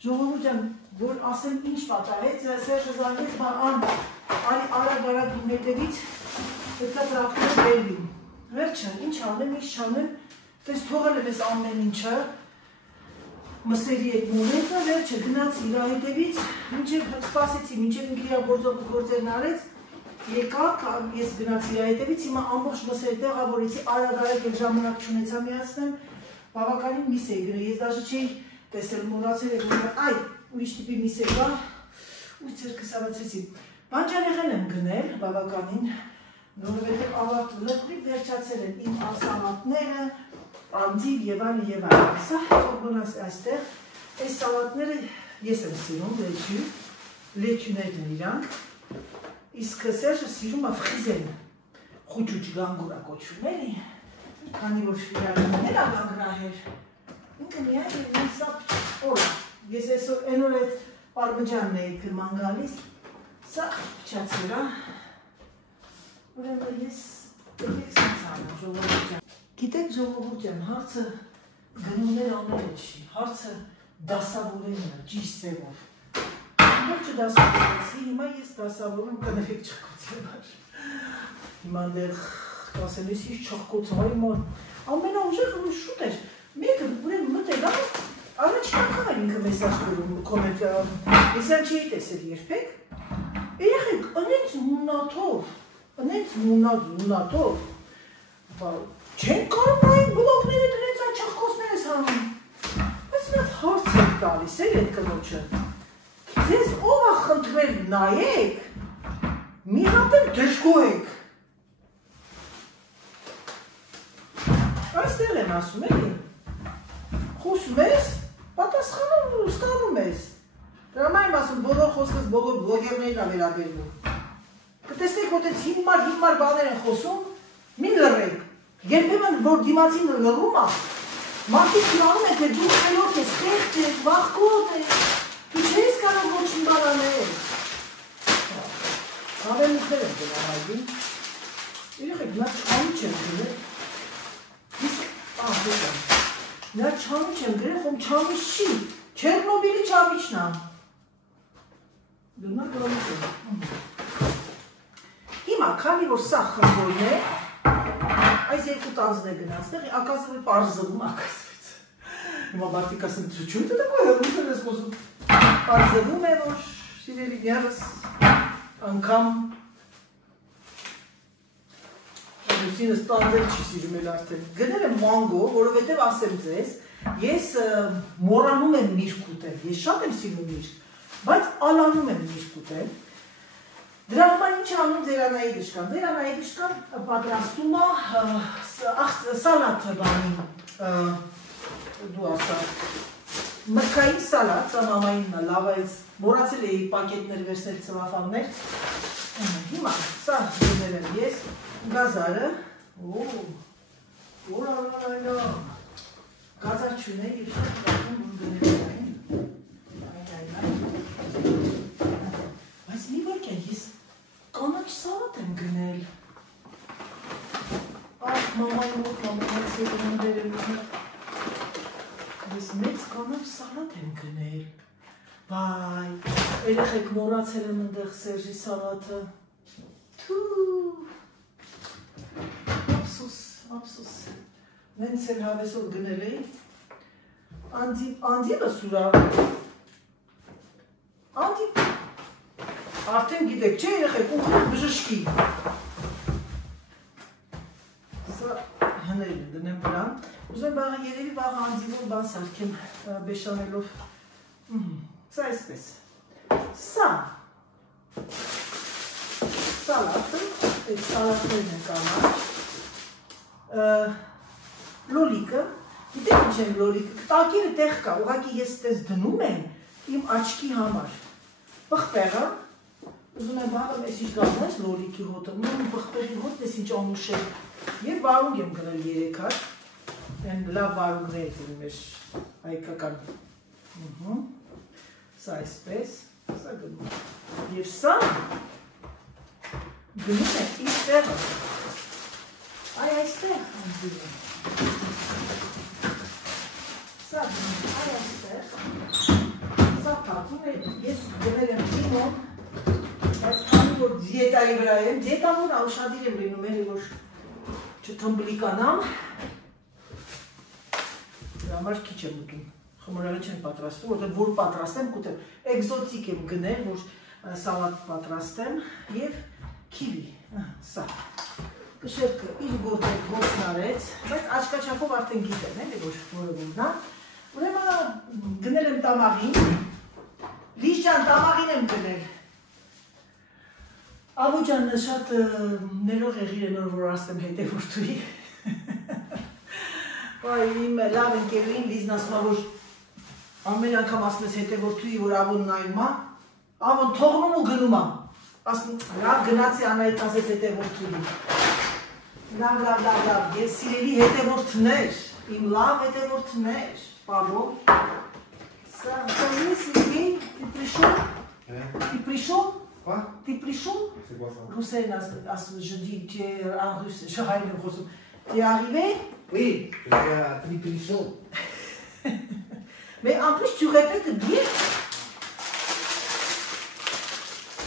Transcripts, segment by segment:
Ժողովուրդ ջան, որ ասեմ ինչ պատահեց, Սերժը զանգեց, արագ իմ հետևից պետք է տրակտորը բերվի։ Վերջը, ինչ անեմ, ինչ չանեմ, տես թողել եմ ես ամեն ինչը, մսերի այդ մոմենտը, վերջը գնացի իր հետևից, մինչև սպասեցի, մինչև ինքը գործերն արեց, եկակ, ես գնացի իր հետևից, հիմա ամբողջ մսերը տեղավորեցի, արագ և ժամանակ չունեցա միացնեմ, բավականին միս էի գրել, ես դաժե չէի տեսել մորացել եմ, այ, ուրիշ տիպի միս է կա, ու ծերկս ավացեցի։ Բանջարեղեն եմ գնել, բավականին, որովհետև ավարտուլի վերջացել են իմ սալատները, անդիվ և այլ, սա որբոնաս այստեղ, այս սալատները ես եմ սիրում, լեթյուներն են իրանք, իսկ Սերժը սիրում է ֆրիզեն, խուճուճ գանգուրա կոչվում էլի, քանի որ իրականներ ագանգրահեր, ինքը միայն և սա օր, ես այսօր էնոր այդ պարմջանն էի կրման գալիս, սա փչացել է, ուրեմն ես եկեք սենց անեմ ժողովուրդ ջան, գիտեք ժողովուրդ ջան, հարցը գնումներ անելը չի, հարցը դասավորելն է, ճիշտ ձևով, ամբողջը դասավորեցի, հիմա ես դասավորում կներեք չխկոցի համար, հիմա դեղ կասելիս ինչ չխկոցը, ամենաուժեղը շուտ էր, մեկը ուրեմն մտել է, առաջնակա ինքը մեսաժ գրում կոմենտ, ես այն չի տեսել երբեք, երեխեք, ընենց մունաթով, չեն կարում այն բլոգները տնենց այն չխկոցներ ես հանում, բայց մատ հարց եք տալիս է ետ կնոչը, ձեզ ով է խնդրել նայեք, մի հատ էլ դժգոհեք, այստեղ են ասում էլի, խոսում ես, պատասխանում ստանում ես, դրամա եմ ասում բոլոր խոսքս բոլոր բլոգերներին է վերաբերվում, կտեսնեք որ տենց հիմար բաներ են խոսում, մի լռեք, երբեմն որ դիմացին լռում է, մարդիկ լանում է, թե դու խելոք ես, խեղճ ես, վախկոտ ես, դու չես կարող ոչինչ բան անել, ավելուքներ են գնահայգին, երեխեք, նա չանիչ եմ գնել, նա չանիչ եմ գրել, խոմ չանիչ չի, Չերնոբիլի չանիչն է, դունա գրոմիք եմ, հիմա, քանի որ սա խմբոյն է, այս երկու տանձն է գնացնեղ, ակասվի պարզվում, ակասվից, հիմա բարտիկ ասեմ, չուն թե դակո հեռություն ես խոսում, պարզվում է, որ սիրելի ներս, անգամ, Լուսինս տանձել չի սիրում էլ արդեն, գնել եմ մանգո, որովհետև ասեմ ձեզ, ես մորանում եմ միրգ ուտել, ես շատ եմ սիրում միրգ, բայց ալանում եմ միրգ ուտել, դրա համար ինչ անում ձերանայի դշկան, ձերանայի դշկան պատրաստում է սալատ բանի, դու ասա, մրգային սալատ, սա մամայինն է, լավ այս, մորացել էի պակետներ վերցնել ծվաֆաններ, հիմա, սա գնել եմ ես, գազարը, գազար չունեի և շատ կատում գնել այն, բայց մի վարկյան ես կանաչ սալատ եմ գնել, ախ մամայի մոտ մամայից ետնում դերելում, ես մեծ կանաչ սալատ եմ գնել, վայ, երեխեք մորացել եմ ընդեղ Սերժի սալատը, Ապսուս, նենց էլ հավեսով գնել էի, անդիվը սուրա, անդիվ, արդեն գիտեք, չէ երեխեք, ուղղում բժշկի, սա հնել են դնեմ վրան, ուզեմ բաղը երևի բաղը անդիվով բան սարքեմ բեշանելով, սա այսպես, սա, սալատը, այդ սալատներն են կանաչ, լոլիկը, գիտեք ինչ են լոլիկը, տակիրը տեղ կա, ուղղակի ես տես դնում եմ իմ աչքի համար, պղպեղը, ուզում եմ բաղը ես ինչ գալում ես լոլիկի հոտը, մում պղպեղի հոտ ես ինչ անուշ է, և վարունգ եմ գնել 3 հատ, են լավ վարունգներ եմ մեր հայկական, սա այսպես, սա գնում, և սա գնում է իր տեղը, այ այստեղ անձիվ եմ, սա գնում, այ այստեղ, տրակտորն է, ես գնել եմ կինոն, բայց քանի որ դիետայի վրա եմ, դիետան որ ուշադիր եմ լինում, էլի որ չթմբլիկանամ, դրա համար քիչ եմ ուտում, խմորեղի չեմ պատրաստում, որտեղ որ պատրաստեմ կուտեմ, էկզոտիկ եմ գնել, որ սալատ պատրաստեմ և քիվի, սա, կշերկը իր գործն արեց, բայց աչկաչափով արդեն գիտեմ, էլի որ որը որն է, ուրեմն գնել եմ տամաղին, Լիզ ջան, տամաղին եմ գնել, Աբու ջան շատ ներող եղիր եմ որ ասեմ հետևորդուի, իմ լավ ընկերուին Լիզն ասում է, որ ամեն անգամ ասում ես հետևորդուի, որ Աբուն նայում է, Աբուն թողնում ու գնում է, ասում լավ գնացի Անայիտ ասեց հետևորդուի, լավ, ես սիրելի հետևորդներ, իմ լավ հետևորդներ, Павло, скажи Сергей, ты пришел? Ты пришел? Ты пришел? Hussein, je dis, tu es en russe, je raille le gros. Tu es arrivé? Oui, je suis prишел. Mais en plus, tu répètes bien.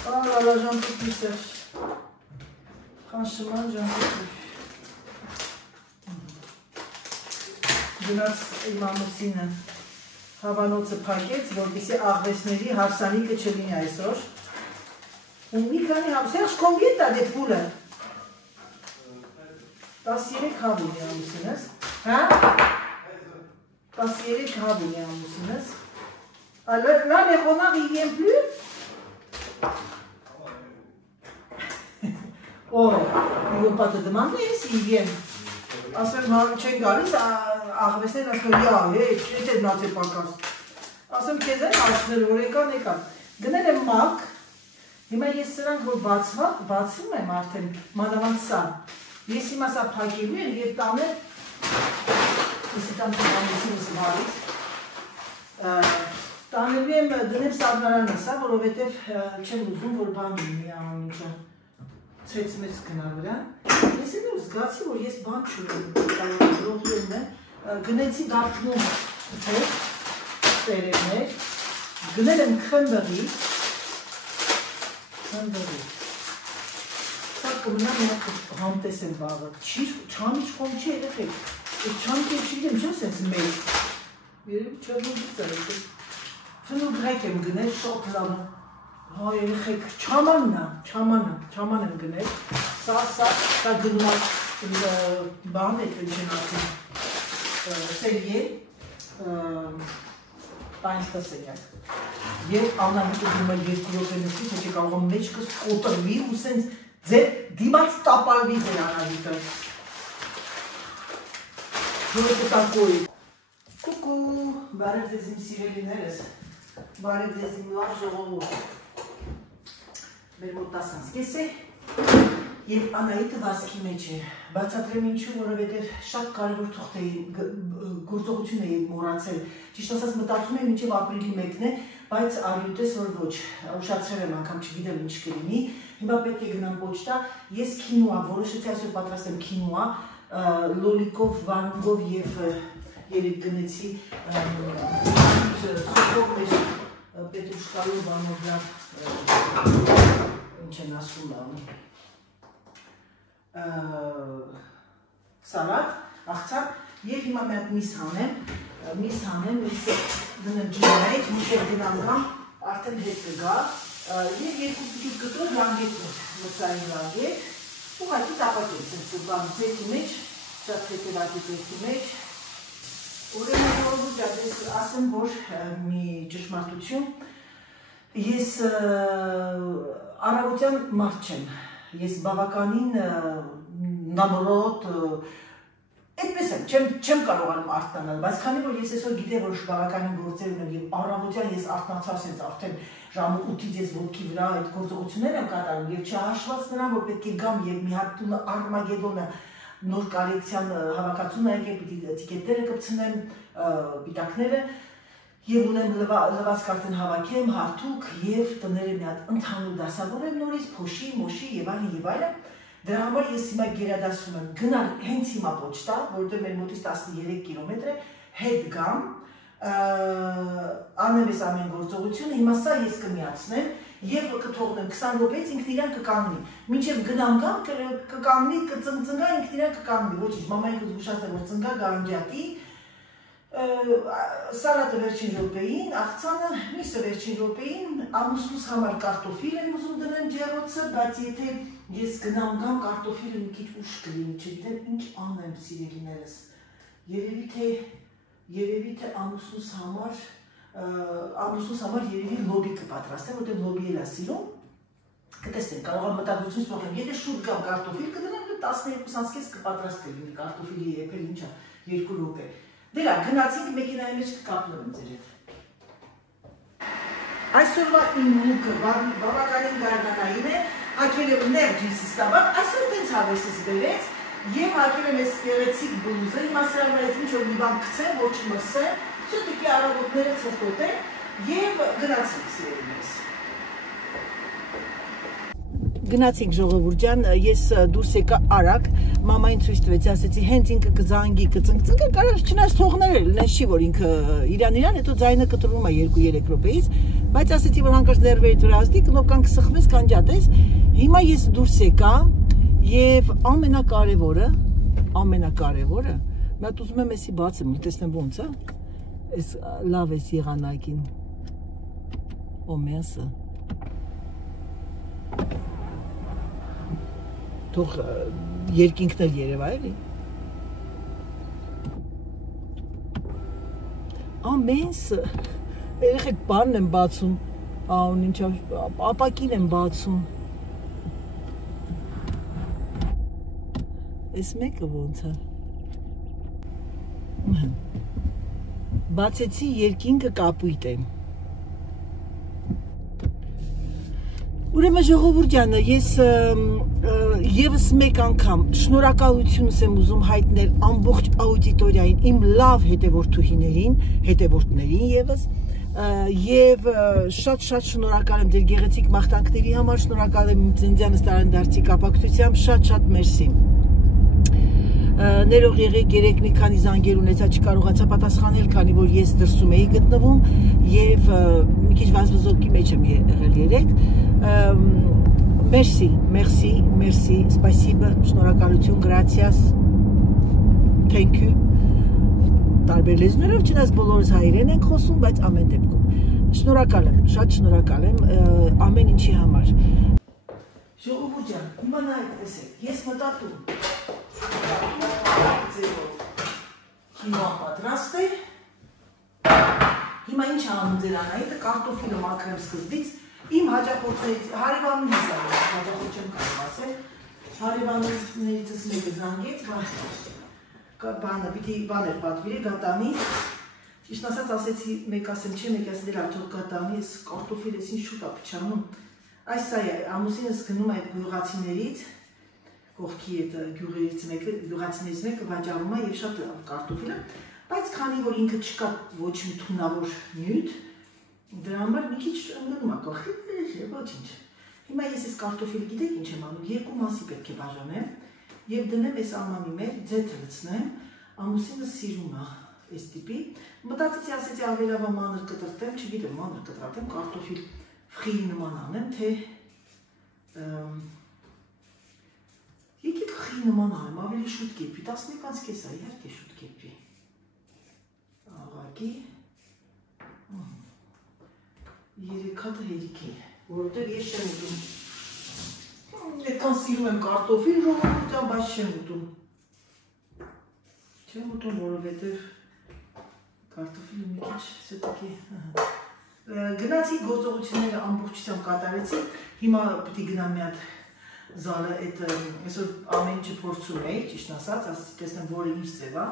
Oh là là, j'en peux plus, Serge. Franchement, j'en peux plus. Գնաց իմ ամուսինը հավանոցը փակեց, որպեսզի աղվեսների հարսանիքը չլինի այսօր։ Ու մի քանի Serge, combien t'as des poules? 13 հավ ունի ամուսինս, հա? 13 հավ ունի ամուսինս։ Là, les renards, ils viennent plus? Oh, ils vont pas te demander s'ils viennent. Ասեմ, չեն գալիս, աղվեսներ ասում, եթե դնաց է պակաս։ Ասեմ, կեզ են ասներ, որ եկան։ Գնել եմ մակ, հիմա ես սրանք, որ բացում եմ արդեն, մանավանդ սա։ Ես հիմա սա պակելու եմ և տանել, եսի տամ տանեսինս վարից, տանելու եմ դնեմ սարնարանը սա, որովհետև չեմ ուզում, որ բան լինի ամենիչը։ Ցեց մեծ գնա վրա, ես էլ զգացի, որ ես բան չունեմ, լողում եմ, գնեցի դարդնում տերևներ, գնել եմ քմբղի, սա կմնա մնակ համտես եմ բաղը, չանի չխոմ չի երեխեք, չանի կեր չիրեմ, չեմ սենց մեկ, երեմ չրնուգից արեք, ծնուգրայք եմ գնել, շոտ լավը, հա երեխեք, չաման եմ գնել, սա գնում բան է չեն ասում, սերիե, պայնստա սերյակ, և անահիտը դիմը երկու րոպենեսի, թե կարող եմ մեջքս կոտրվի ու սենց ձեր դիմաց տապալվի ձեր անահիտը, որը կտակոյի, կուկու, բարև ձեզ իմ սիրելիներս, բարև ձեզ իմ լավ ժողովուրդ, մեր մոտ 10 կես է, և Անահիտը վազքի մեջ է, բացատրեմ ինչու, որովհետև շատ կարևոր թուղթ գործողություն է մոռացել, ճիշտ ասած մտածում եմ մինչև ապրիլի 1-ն է, բայց արյութես որ ոչ, ուշացրել եմ անգամ չգիտեմ ինչ կլինի, հիմա պետք է գնամ պոչտա, ես քինուա, որոշեցի այսօր պատրաստեմ քինուա, լոլիկով, վանուգով և երեք գնեցի սոկով մեր պետուշկալով բանով ինչ են ասում սալատ, աղցակ և հիմա մի հատ միս հանեմ, դնեմ ջինայից, միշև դնանգամ, արդեն հետ կգա և երկու պիտուր կտոր լանգետներ, մսային լանգետ, ուղղակի տապակել սենց բան ձեքի մեջ, շատ հետևակի ձեքի մեջ, ուրեմն ժողովուրդ ես ասեմ, որ մի ճշմարտություն, ես առավոտյան մարդ չեմ, ես բավականին նամորոտ, այդպես եմ, չեմ կարողանում արթնանալ, բայց քանի որ ես այսօր գիտեմ, որ բավականին գործեր ունեմ և առավոտյան ես արթնացա սենց արդեն ժամը 8-ից ես ոտքի վրա այդ գործողություններ եմ կատարում և չհաշված նրան, որ պետք է գամ և մի հատ տունը Արմագեդոնը նոր կոլեկցիան հավաքածուն եկել, պիտի տիկետները կպցնեմ, պիտակները և ունեմ լվացք արդեն հավաքեմ, հարթուկ և տները մի հատ ընդհանուր դասավորեմ նորից, փոշի, մոշի և այլն, դրա համար ես հիմա գերադասում եմ գնալ հենց հիմա պոչտա, որտեղ մեր մոտից 13 կիլոմետր է, հետ գամ, անեմ ես ամեն գործողությունը, հիմա սա ես կմիացնեմ եւ կթողնեմ 20 րոպեից ինքն իրան կկանգնի։ Մինչեւ գնամ գամ կկանգնի, կծնգծնգա ինքն իրան կկանգնի, ոչինչ, մամային կզգուշացնեմ, որ ծնգա գարանջատի։ Սալատը վերջին րոպեին, աղցանը միսը վերջին րոպեին, ամուսնուս համար կարտոֆիլ եմ ուզում դնեմ ջեռոցը, բայց եթե ես գնամ գամ կարտոֆիլը մի քիչ ուշ կլինի, չգիտեմ ինչ անեմ սիրելիներս։ Երևի թե ամուսնուս համար երևի լոբի կպատրաստեմ, որտեղ լոբի էլ է սիրում։ Կտեսնեմ, կարող եմ մտադրություն սփոխեմ, եթե շուտ գամ կարտոֆիլ կդնեմ, 12-ից կպատրաստ կլինի կարտոֆիլի եփել ինչա 2 րոպե։ Դե լավ, գնացինք մեքենայի մեջ կկապնում եմ ձեր հետ։ Այսօրվա իմ մուկը բավականին գարնանային է, հագել եմ ներ ջինսի ստաբակ, այսօր տենց հավեսս բերեց եւ հագել եմ այս գեղեցիկ բլուզը, հիմա սրա վրայից ինչ-որ մի բան գցեմ, ոչ մրսեմ, ցույցի առավոտները ցրտոտեմ եւ գնացինք սիրելիներս։ Գնացինք ժողովուրդ ջան, ես դուրս եկա արագ, մամային ցույց տվեցի, ասեցի հենց ինքը կզանգի, կծնգծնգը, կարող չնայած թողնել էլ, նես չի որ ինքը իրան, հետո ձայնը կտրվում է 2-3 րոպեից, բայց ասեցի որ հանկարծ ներվերից վրա ազդի, կնոպկան կսխվես, կանջատես, հիմա ես դուրս եկա եւ ամենակարևորը, մատ ուզում եմ էսի բացեմ, տեսնեմ ոնց է, այս լավ էս եղանակին, օմեսը թող երկինքն էլ երևա էլի։ Ամենսը, երեխեք բանն եմ բացում, ապակին եմ բացում։ Այս մեկը ոնց է։ Բացեցի երկինքը կապույտ է։ Ուրեմն ժողովուրդ ջան, ես եւս մեկ անգամ շնորհակալությունս եմ ուզում հայտնել ամբողջ աուդիտորիային, իմ լավ հետևորդուհիներին եւս եւ շատ շնորհակալ եմ ձեր գեղեցիկ մաղթանքների համար, շնորհակալ եմ ծննդյանս տարենդարձի կապակցությամբ, շատ մերսի։ Ներող եղեք, երեք մի քանի զանգեր ունեցա, չկարողացա պատասխանել, քանի որ ես դրսում էի գտնվում եւ մի քիչ վազվզոկի մեջ եմ եղել երեք։ Merci, спасибо, շնորհակալություն, gracias, thank you։ Տարբեր լեզուներով չնայած բոլորս հայերեն ենք խոսում, բայց ամեն դեպքում շնորհակալ եմ, շատ շնորհակալ եմ ամեն ինչի համար։ Ժողովուրդ ջան, հիմա նայեք, տեսեք, ես մտածում հիմա պատրաստ է։ Հիմա ինչ անում ձեր Անահիտը, կարտոֆիլը մաքրեմ սկզբից, իմ հաճախորդներից, հարևաններից հաճախորդ չեմ կարող ասել, հարևաններիցս մեկը զանգեց, բանը, պիտի բաներ պատվիրի, գատանի, ճիշտ ասած ասեցի, մեկ ասեմ չէ, մեկ ասել էր թող գատանի, ես կարտոֆիլ ես ինչ շուտ է փչանում, այս սա է, ամուսինս գնում է այդ գյուղացիներից, կողքի այդ գյուղացիներից մեկը վաճառում է եւ շատ լավ կարտոֆիլը, բայց քանի որ ինքը չկա ոչ մի թունավոր նյութ, դրա համար մի քիչ ընկնում է կողքի, ոչինչ։ Հիմա ես այս կարտոֆիլը գիտեք ինչ եմ անում, 2 մասի պետք է բաժանեմ եւ դնեմ այս ամանի մեջ, ձեթը լցնեմ, ամուսինը սիրում է այս տիպի։ Մտածեցի, ասեցի ավելի լավ մանր կտրտեմ, չգիտեմ, մանր կտրատեմ, կարտոֆիլ ֆրի նման անեմ, թե եկեք խի նման անեմ, ավելի շուտ կերպի, 11-ից կես է, իհարկե շուտ կերպի։ Աղագի 3 հատը հերիք է, որովհետև ես չեմ ուտում։ Այդքան սիրում եմ կարտոֆիլ ժողովուրդ ջան, բայց չեմ ուտում։ Չեմ ուտում, որովհետև կարտոֆիլը մի քիչ սետակի։ Գնացի գործողությունները ամբողջությամբ կատարեցի, հիմա պիտի գնամ մի հատ զալը այդ այսօր ամեն ինչը փորձում էի, ճիշտ ասած, ասեցի տեսնեմ որը ինչ ձև է։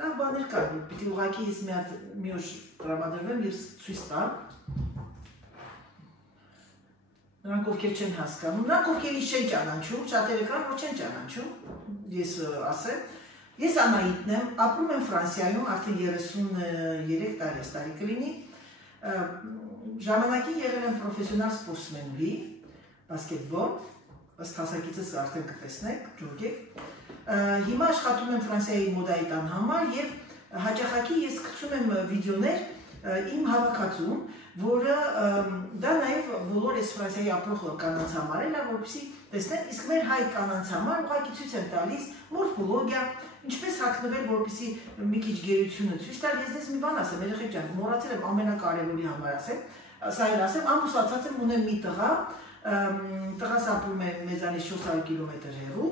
Լավ բաներ կար, պիտի ուղղակի ես մի օր տրամադրվեմ եւ ցույց տամ։ Նրանք ովքեր չեն հասկանում, նրանք ովքեր ինչ չեն ճանաչում, շատերը կան, որ չեն ճանաչում, ես ասեմ։ Ես Անահիտն եմ, ապրում եմ Ֆրանսիայում, արդեն 33 տարի կլինի։ Ժամանակին եղել եմ պրոֆեսիոնալ սպորտսմենուհի, բասկետբոլ, ըստ հասակիցս արդեն կտեսնեք, ջուրգեք։ Հիմա աշխատում եմ Ֆրանսիայի մոդայի տան համար եւ հաճախակի ես գցում եմ վիդեոներ իմ հավաքածուում, որը դա նաև բոլոր այս Ֆրանսիայի ապրող կանանց համար է, որպեսզի տեսնեն, իսկ մեր հայ կանանց համար ուղղակի ցույց եմ տալիս մորֆոլոգիա, ինչպես հագնվել, որպեսզի մի քիչ գերությունը ցույց տալ։ Ես դες մի բան ասեմ, երեխեք ջան, մոռացել եմ ամենակարևորի համար ասեմ, սա էլ ասեմ, ամուսացած եմ, ունեմ մի տղա, տղաս ապրում է մեզանից 400 կիլոմետր հեռու,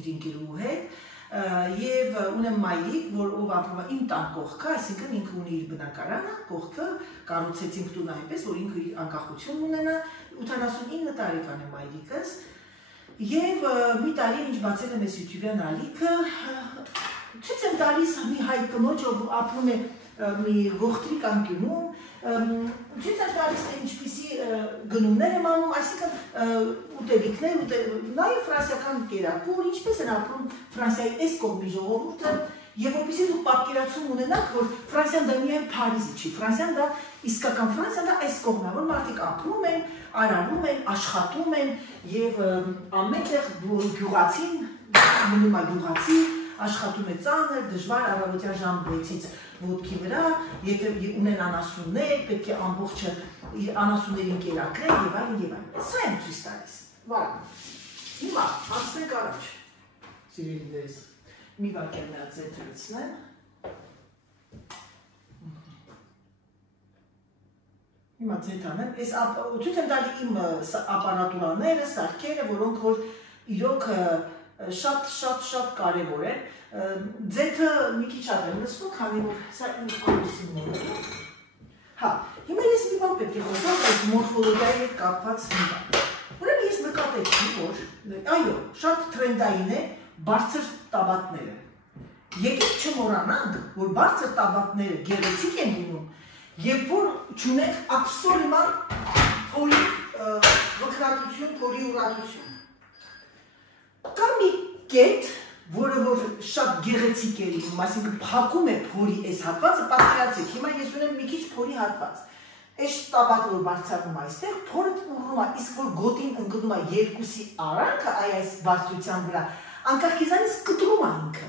իր ընկերուհու հետ, եւ ունեմ մայրիկ, որ ով ապրում է իմ տան կողքը, այսինքն ինքը ունի իր բնակարանը, կողքը կառուցեցինք տուն այնպես, որ ինքը իր անկախություն ունենա, 89 տարեկան է մայրիկս, եւ մի տարի ինչ բացել եմ այս YouTube-յան ալիքը, ցույց եմ տալիս մի հայ կնոջ, ով ապրում է մի գողտրիկ անկյունում, ցույց եմ տալիս թե ինչպիսի գնումներ եմ անում, այսինքն ուտելիքներ, նաև ֆրանսիական կերակուր, ինչպես են ապրում Ֆրանսիայի այս կողմի ժողովուրդը, եւ որպեսզի դուք պատկերացում ունենաք, որ Ֆրանսիան դա միայն Փարիզը չի, Ֆրանսիան դա իսկական Ֆրանսիան դա այս կողմն է, որ մարդիկ ապրում են, արարում են, աշխատում են եւ ամենտեղ գյուղացին մնում է գյուղացի, աշխատում է ծանր, դժվար առավոտյան ժամ 6-ից ոտքի վրա, եթե ունեն անասուններ, պետք է ամբողջը անասուններին կերակրել եւ այլն եւ այլն։ Սա եմ ցույց տալիս։ Վայ։ Հիմա անցնենք առաջ։ Սիրելիներս, մի վարքյան նա ձեթրացնեմ։ Հիմա ձեթանեմ, այս ցույց եմ տալի իմ ապարատուրաները, սարքերը, որոնք որ իրոք շատ կարևոր են։ Ձեթը մի քիչ շատ եմ լսում, քանի որ սա իմ ամուսինն է։ Հա, հիմա ես մի բան պետք է խոսամ այս մորֆոլոգիայի հետ կապված մի բան։ Ուրեմն ես նկատեցի, որ այո, շատ թրենդային է բարձր տաբատները։ Եկեք չմոռանանք, որ բարձր տաբատները գեղեցիկ են լինում, երբ որ չունեք աբսոլյուտական փորի վկրատություն, փորի ուրացություն։ Կա մի կետ, որը որ շատ գեղեցիկ է լինում, այսինքն փակում է փորի այս հատվածը, պատկերացրեք, հիմա ես ունեմ մի քիչ փորի հատված։ Այս տաբատը որ բարձրանում է այստեղ, փորը ուռում է, իսկ որ գոտին ընկնում է երկուսի արանքը այս բարձրության վրա, անկախ քեզանից կտրում է ինքը։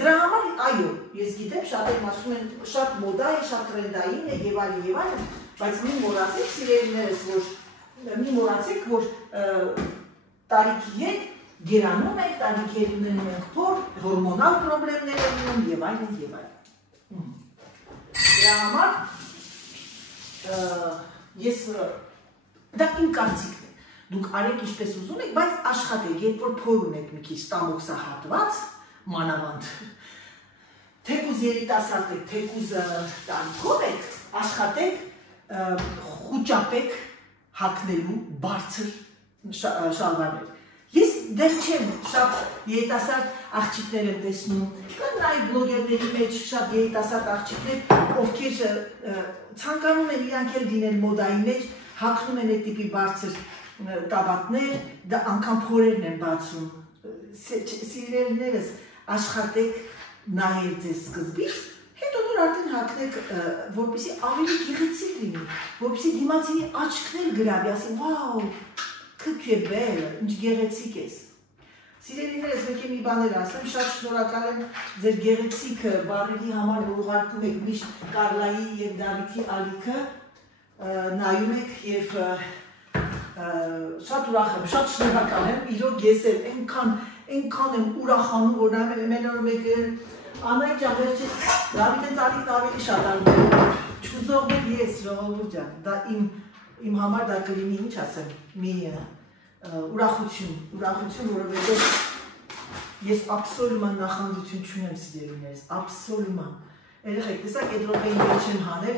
Դրա համար, այո, ես գիտեմ, շատերն ասում են, շատ մոդա է, շատ տրենդային է եւ այլն, բայց մի մոռացեք, սիրելիներս, որ տարիքի հետ գերանում ենք, տարիքերի ունենում ենք փոր, հորմոնալ պրոբլեմներ ունենում եւ այլն եւ այլն։ Դրա համար ես դա իմ կարծիքն է։ Դուք արեք ինչպես ուզում եք, բայց աշխատեք, երբ որ փոր ունեք մի քիչ տամոքսահատված, մանավանդ թեկուզ երիտասարդ եք, թեկուզ տարիքով եք, աշխատեք, խուճապեք հագնելու բարձր շալվարներ։ Ես դեռ չեմ շատ երիտասարդ աղջիկներ եմ տեսնում, կան նաև բլոգերների մեջ շատ երիտասարդ աղջիկներ, ովքեր ցանկանում են իրանք էլ լինել մոդայի մեջ, հագնում են այդ տիպի բարձր տաբատներ, դա անգամ փորերն են բացում։ Սիրելիներս, աշխատեք նայել ձեզ սկզբից, հետո նոր արդեն հագնեք, որպեսզի ավելի գեղեցիկ լինի, որպեսզի դիմացինի աչքներ գրավի, ասի, վաու, քիչ է բել, ինչ գեղեցիկ ես։ Սիրելիներս, եկեք մի բաներ ասեմ, շատ շնորհակալ եմ ձեր գեղեցիկ բառերի համար, որ ուղարկում եք միշտ Կարլայի եւ Դավիթի ալիքը, նայում եք եւ շատ ուրախ եմ, շատ շնորհակալ եմ, իրոք ես էլ այնքան եմ ուրախանում, որ ամեն օր մեկ Անայ ջան, վերջի Դավիթից ալիքն ավելի շատ արում եմ, չուզողներ ես, ժողովուրդ ջան, դա իմ համար դա կլինի, ինչ ասեմ, մի ուրախություն, որովհետև ես աբսոլյուտման նախանձություն չունեմ սիրելիներս, աբսոլյուտման։ Երեխեք, տեսակ այդ րոպեին ինչ եմ հանել,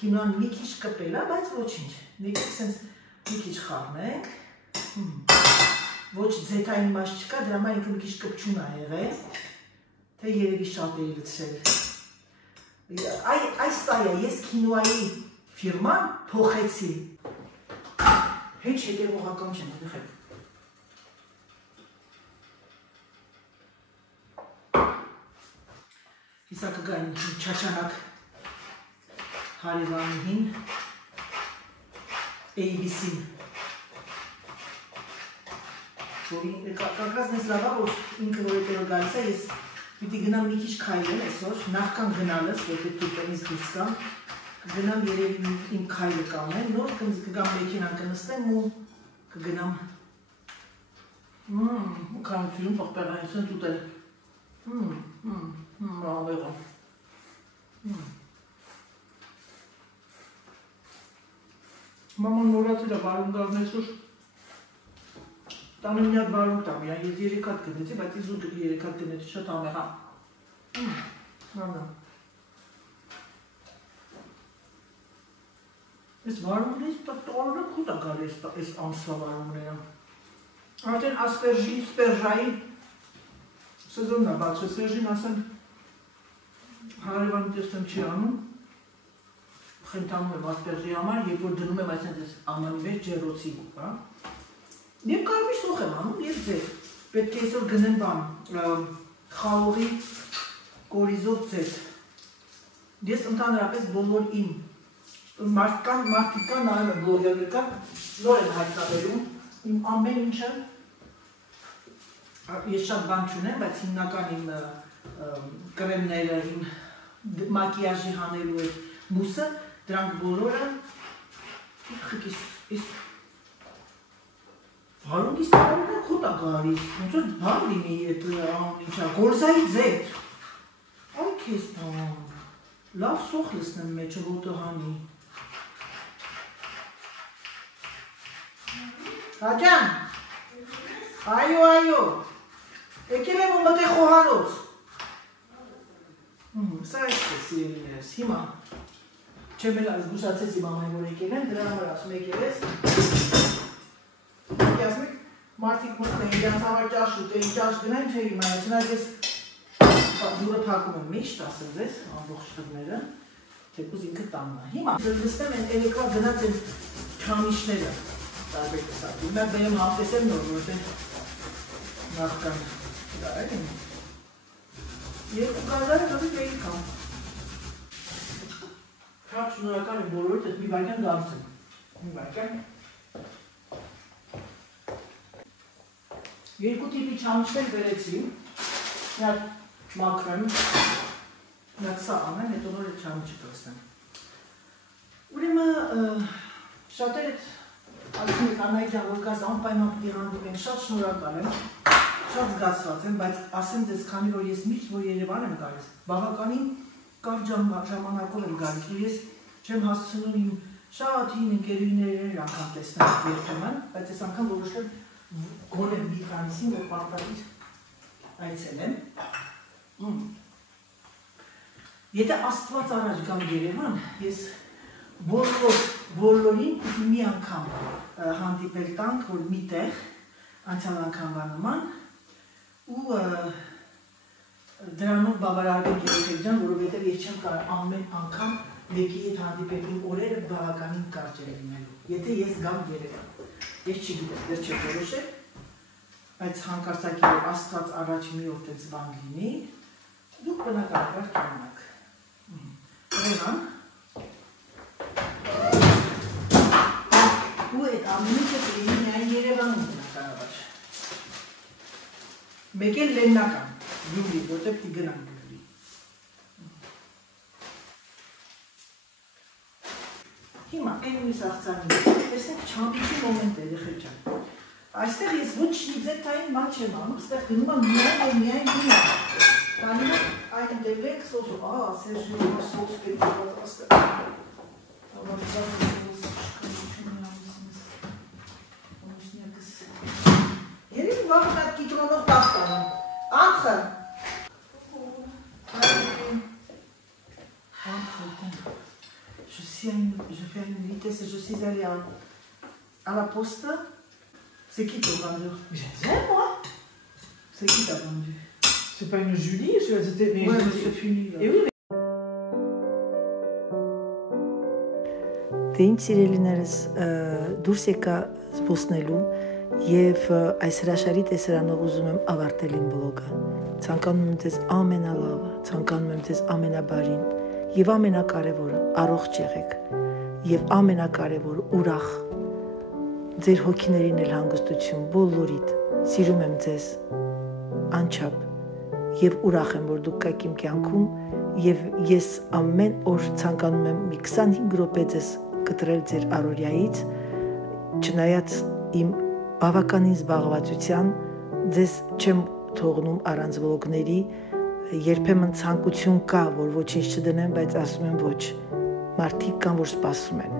կինոան մի քիչ կպել է, բայց ոչինչ։ Եկեք սենց մի քիչ խառնենք։ Ոչ ձետային մաս չկա, դրա համար ինքը մի քիչ կպչուն է եղել, թե երևի շատ էի լցրել։ Այս սա է, ես կինոայի ֆիրման փոխեցի։ Հեչ հետևողական չեմ, երեխեք։ Հիսա կգա իմ չաչանակ հարևանուհին ABC-ն, որի կարկազն ես լավա, որ ինքը որ հետևը գալիս է, ես Պիտի գնամ մի քիչ քայլել այսօր, նախքան գնալս, եթե դուքենից դուրս գամ, կգնամ երևի իմ քայլը կանեմ, նոր կգամ մեքենան կնստեմ ու կգնամ կանություն պղպեղայություն տուտել ավեղը մաման նորացել է վարունգարն այսօր տանը մի հատ վարունգ տա միայն, ես 3 հատ գնեցի, բայց ես ու 3 հատ գնեցի, շատ ամեղա Ես վարունգներից տորը քուտ է գալի այս ամսվա վարունգները Արդեն ասպերժի, սպերժայի սեզոնն է բացվել, սերժին ասեմ հարևանի տեսնեմ չի անում խնդանում եմ ասպերժի համար, երբ որ դնում եմ այսպես ամանի մեջ ջերոցի Եվ կարմիր սոխ եմ անում, և ձեր պետք է այսօր գնեմ բան խաղողի կորիզով ձեզ Ես ընդհանրապես բոլոր իմ մարդիկան նայում եմ բլոգերներկան նոր եմ հայտնաբերում իմ ամեն ինչը ես շատ բան չունեմ, բայց հիմնական իմ կրեմները, իմ մակիաժի հանելու այդ մուսը, դրանք բոլորը վարունգիս տարողը խուտ է գալիս, ոնց որ բան լինի այդ ինչա, գորզայի ձետ, այ քեզ բան, լավ սոխ լսնեմ մեջը ոտը հանի Հաջան, այո, եկել եմ ու մտե խոհանոց Սա այսպես սիրելիներս, հիմա չեմ էլ զգուշացեցի մամային, որ եկել եմ, դրա համար ասում եկել ես Եկի ասում եք, մարդիկ մտն են, իրենց համար ճաշ ուտեին, ճաշ գնային, չէ հիմա, չնայած ես դուրը փակում եմ միշտ, ասեմ ձեզ, ամբողջ տղները, թեկուզ ինքը տաննա Հիմա, լստեմ են երեկվա գնաց են չամիշները տարբեր տեսակ, հիմա բերեմ հապտեսեմ նոր, որտեղ նախքան դարել եմ Երկու գազարը դովի բերի կամ Շատ շնորհակալ եմ բոլորից, ես մի վայրկյան դարձեմ Մի վայրկյան Երկու տիպի չամիշներ բերեցի Մի հատ մաքրեմ Մի հատ սա անեմ, հետո նոր այդ չամիչը կլսնեմ Ուրեմն շատեր այդ ասում եք Աննայի ջան, որ գազ անպայման պիտի հանդիպ ենք, շատ շնորհակալ եմ, շատ զգացված եմ, բայց ասեմ ձեզ, քանի որ ես միշտ որ Երևան եմ գալիս, բավականին կարճ ժամանակով եմ գալիս, ու ես չեմ հասցնում իմ շատ հին ընկերուհիներին անգամ տեսնել երբեմն, բայց այս անգամ որոշել գոնե մի քանիսին, որ պարտադիր այցելեմ։ Եթե Աստված առաջ գամ Երևան, ես բոլորին մի անգամ հանդիպել տանք, որ մի տեղ անցյալ անգամվա նման ու դրանով բավարարվենք երեխեք ջան, որովհետև ես չեմ կարող ամեն անգամ մեկի հետ հանդիպել իմ օրերը բավականին կարճ է լինելու, եթե ես գամ Երևան։ Ես չգիտեմ, դեռ չեմ որոշել, բայց հանկարծակի Աստված առաջ մի օր տենց բան լինի, դուք բնականաբար կյանաք։ Ուրեմն ու այդ ամենը կլինի միայն Երևանում բնականաբար։ Մեկ էլ լեննական, Գյումրի, որտեղ պիտի գնանք Գյումրի։ Հիմա այն ուրիշ աղցանի, տեսնեք չամիչի մոմենտ է երեխեք ջան։ Այստեղ ես ոչ նիձետային բան չեմ անում, այստեղ գնում եմ միայն գինա։ Տանում այն դեպեք սոսը, Սերժի սոս պետք է պատրաստել։ Երևի վաղ այդ կիտրոնով տախտանում, անխը, je fais une vitesse, je suis allée à la poste, c'est qui t'a vendu? Je sais moi. C'est qui t'a vendu? C'est pas une Julie, c'était... Ouais, c'est fini. Et oui, Թե ինչ սիրելիներս դուրս եկա զբոսնելու եւ այս հրաշալի տեսարանով ուզում եմ ավարտել իմ բլոգը։ Ցանկանում եմ ձեզ ամենալավը, ցանկանում եմ ձեզ ամենաբարին եւ ամենակարևորը առողջ եղեք եւ ամենակարևորը ուրախ ձեր հոգիներին էլ հանգստություն բոլորիդ։ Սիրում եմ ձեզ անչափ եւ ուրախ եմ, որ դուք կաք իմ կյանքում եւ ես ամեն օր ցանկանում եմ մի 25 րոպե ձեզ կտրել ձեր առօրյայից, չնայած իմ բավականին զբաղվածության, ձեզ չեմ թողնում առանց վլոգների, երբեմն ցանկություն կա, որ ոչինչ չդնեմ, բայց ասում եմ ոչ, մարդիկ կան, որ սպասում են,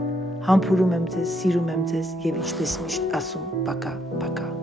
համբուրում եմ ձեզ, սիրում եմ ձեզ եւ ինչպես միշտ ասում, պակա, պակա